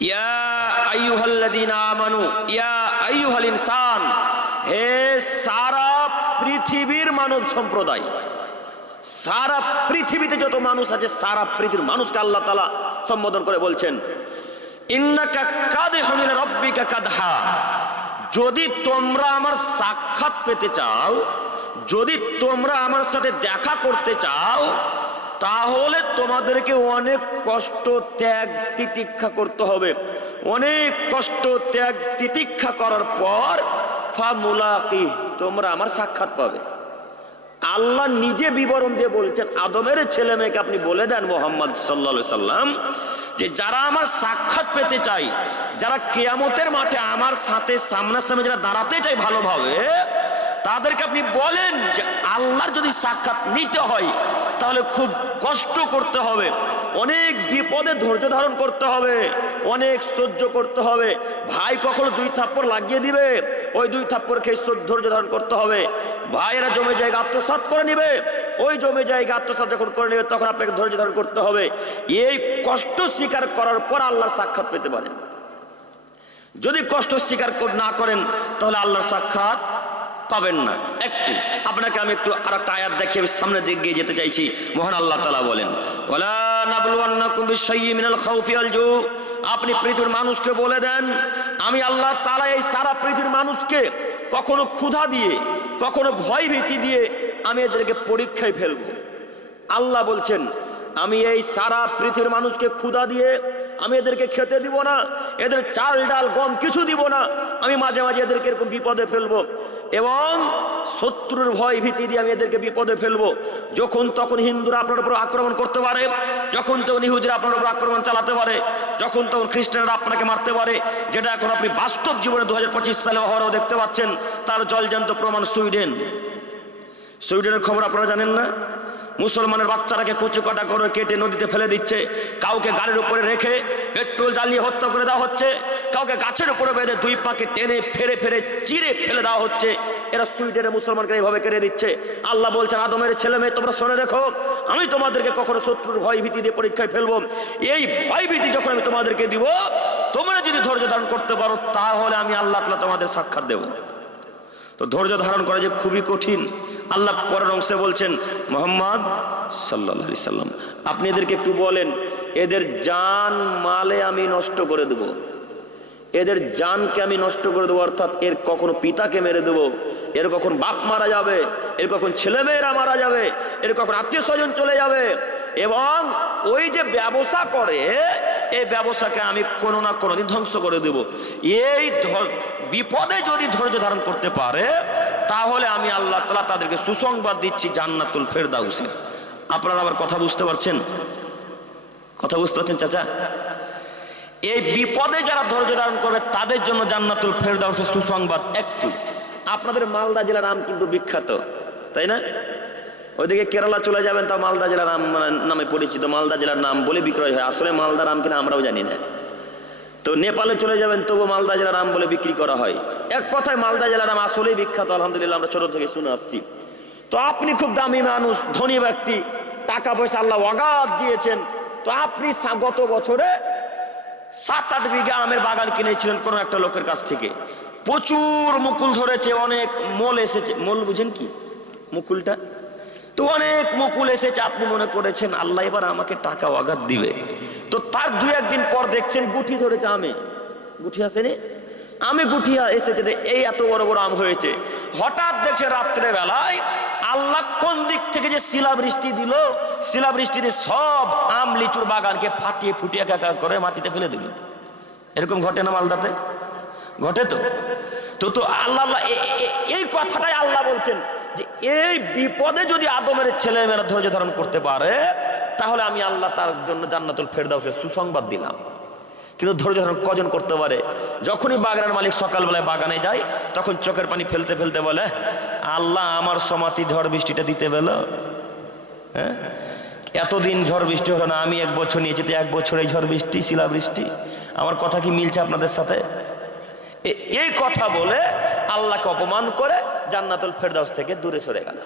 ইয়া আইয়ুহাল্লাযীনা আমানু ইয়া আইয়ুহাল ইনসান, হে সারা পৃথিবীর মানব সম্প্রদায়, সারা পৃথিবীতে যত মানুষ আছে সারা পৃথিবীর মানুষকে আল্লাহ তাআলা সম্বোধন করে বলছেন ইন্নাকা কাদিহুন ইলা রাব্বিকা কাদহা, যদি তোমরা আমার সাক্ষাৎ পেতে চাও, যদি তোমরা আমার সাথে দেখা করতে চাও, তাহলে তোমাদেরকে অনেক কষ্ট ত্যাগ তিতিক্ষা করতে হবে। অনেক কষ্ট ত্যাগ তিতিক্ষা করার পর ফামুলাকি, তোমরা আমার সাক্ষাৎ পাবে। আল্লাহ নিজে বিবরণ দিয়ে বলছেন, আদমের ছেলে মেয়েকে আপনি বলে দেন মুহাম্মদ সাল্লাল্লাহু আলাইহি সাল্লাম, যে যারা আমার সাক্ষাৎ পেতে চাই, যারা কিয়ামতের মাঠে আমার সাথে সামনাসামনি যারা দাঁড়াতে চাই ভালোভাবে, তাদেরকে আপনি বলেন যে আল্লাহর যদি সাক্ষাৎ নিতে হয় তাহলে খুব কষ্ট করতে হবে, অনেক বিপদে ধৈর্য ধারণ করতে হবে, অনেক সহ্য করতে হবে। ভাই কখনো 2 থাপ্পড় লাগিয়ে দিবে, ওই 2 থাপ্পড় খেয়ে ধৈর্য ধারণ করতে হবে। ভাইয়েরা জমি জায়গা আত্মসাৎ করে নিবে, ওই জমি জায়গা আত্মসাৎ যখন করে নেবে তখন আপনাকে ধৈর্য ধারণ করতে হবে। এই কষ্ট স্বীকার করার পর আল্লাহর সাক্ষাৎ পেতে পারেন। যদি কষ্ট স্বীকার না করেন তাহলে আল্লাহর সাক্ষাৎ পাবেন না। একটু আপনাকে আমি একটু আরেকটা আয়াত দেখিয়ে আমি সামনের দিকে গিয়ে যেতে চাইছি। মহান আল্লাহ তাআলা বলেন, ওয়ালা নাবলুওয়ান্নাকুম বিশাইয়্যিন মিনাল খাউফি ওয়াল জু, আপনি পৃথিবীর মানুষকে বলে দেন আমি আল্লাহ তাআলা এই সারা পৃথিবীর মানুষকে কখনো ক্ষুধা দিয়ে, কখনো ভয় ভীতি দিয়ে আমি এদেরকে পরীক্ষায় ফেলবো। আল্লাহ বলছেন আমি এই সারা পৃথিবীর মানুষকে ক্ষুধা দিয়ে আমি এদেরকে খেতে দিব না, এদের চাল ডাল গম কিছু দিব না, আমি মাঝে মাঝে এদেরকে এরকম বিপদে ফেলবো এবং শত্রুর ভয় ভীতি দিয়ে আমি এদেরকে বিপদে ফেলবো। যখন তখন হিন্দুরা আপনার উপর আক্রমণ করতে পারে, যখন তখন ইহুদিরা আপনার উপর আক্রমণ চালাতে পারে, যখন তখন খ্রিস্টানরা আপনাকে মারতে পারে, যেটা এখন আপনি বাস্তব জীবনে 2025 সালে অহরহ দেখতে পাচ্ছেন। তার জলজান্ত প্রমাণ সুইডেনের খবর আপনারা জানেন না? মুসলমানের বাচ্চারাকে কুচি কাটা করে কেটে নদীতে ফেলে দিচ্ছে, কাউকে গাড়ির উপরে রেখে পেট্রোল জ্বালিয়ে হত্যা করে দেওয়া হচ্ছে, কাউকে গাছের উপরে বেঁধে 2 পাকে টেনে ফেরে চিরে ফেলে দেওয়া হচ্ছে। এরা সুইডেনের মুসলমানকে এইভাবে কেড়ে দিচ্ছে। আল্লাহ বলছেন আদমের ছেলে মেয়ে তোমরা শুনে রেখো, আমি তোমাদেরকে কখনো শত্রুর ভয় ভীতি দিয়ে পরীক্ষায় ফেলবো। এই ভয় ভীতি যখন আমি তোমাদেরকে দিব, তোমরা যদি ধৈর্য ধারণ করতে পারো তাহলে আমি আল্লাহ তাআলা তোমাদের সাক্ষাৎ দেব। তো ধৈর্য ধারণ করা যে খুবই কঠিন। আল্লাহ পরের অংশে বলছেন, মুহাম্মদ সাল্লাল্লাহু আলাইহি সাল্লাম আপনি এদেরকে একটু বলেন এদের জান মালে আমি নষ্ট করে দেব, এদের জানকে আমি নষ্ট করে দেবো, অর্থাৎ এর কখনো পিতাকে মেরে দেবো, এর কখন বাপ মারা যাবে, এর কখন ছেলেমেয়েরা মারা যাবে, এর কখন আত্মীয় স্বজন চলে যাবে, এবং ওই যে ব্যবসা করে এই ব্যবসাকে আমি কোনো না কোনো দিন ধ্বংস করে দেব। এই বিপদে যদি ধৈর্য ধারণ করতে পারে তাহলে আমি আল্লাহ তাআলা তাদেরকে সুসংবাদ দিচ্ছি জান্নাতুল ফেরদাউসের। আপনারা আবার কথা বুঝতে পারছেন? কথা বুঝতে পারছেন চাচা? এই বিপদে যারা ধৈর্য ধারণ করবে তাদের জন্য জান্নাতুল ফেরদাউসের সুসংবাদ। একটু আপনাদের মালদা জেলার আম কিন্তু বিখ্যাত, তাই না? ওইদিকে কেরালা চলে যাবেন তা মালদা জেলার আম নামে পরিচিত, মালদা জেলার নাম বলে বিক্রয় হয়, আসলে মালদার আম কিনা আমরাও জানি না। তো নেপালে চলে যাবেন তবু মালদা জেলার আম বলে বিক্রি করা হয়। এক কথায় মালদা জেলার আম আসলেই বিখ্যাত, আলহামদুলিল্লাহ আমরা ছোট থেকে শুনে আসছি। তো আপনি খুব দামি মানুষ, ধনী ব্যক্তি, টাকা পয়সা আল্লাহ অগাধ দিয়েছেন, তো আপনি গত বছরে 7-8 বিঘা আমের বাগান কিনেছিলেন কোনো একটা লোকের কাছ থেকে। প্রচুর মুকুল ধরেছে, অনেক মোল এসেছে। মোল বুঝেন কি? মুকুলটা তো অনেক মুকুল এসেছে। আপনি মনে করেছেন আল্লাহ এবার আমাকে টাকা অগাধ দিবে। তো তার 2-1 দিন পর দেখছেন গুঠি ধরেছে আমে, গুঠি আসেনি, আমে গুঠি এসেছে, এই এত বড় বড় আম হয়েছে। হঠাৎ দেখছে রাত্রে বেলায় আল্লাহ কোন দিক থেকে যে শিলাবৃষ্টি দিল, শিলাবৃষ্টিতে সব আম লিচুর বাগানকে ফাটিয়ে ফুটিয়ে একাকার করে মাটিতে ফেলে দিল। এরকম ঘটে না মালদাতে? ঘটে তো। তো আল্লাহ এই কথাটাই আল্লাহ বলছেন যে এই বিপদে যদি আদমের ছেলেমেয়েরা ধৈর্য ধারণ করতে পারে তাহলে আমি আল্লাহ তার জন্য জান্নাতুল ফেরদাউসের সুসংবাদ দিলাম। কিন্তু ধৈর্য ধারণ কজন করতে পারে? যখনই বাগানের মালিক সকালবেলায় বাগানে যায় তখন চোখের পানি ফেলতে ফেলতে বলে, আল্লাহ আমার সমাতি ঝড় বৃষ্টিটা দিতে পেল, হ্যাঁ এতদিন ঝড় বৃষ্টি হলো না, আমি 1 বছর নিয়েছি, তো 1 বছর এই ঝড় বৃষ্টি শিলাবৃষ্টি, আমার কথা কি মিলছে আপনাদের সাথে? এই কথা বলে আল্লাহকে অপমান করে জান্নাতুল ফেরদাউস থেকে দূরে সরে গেল।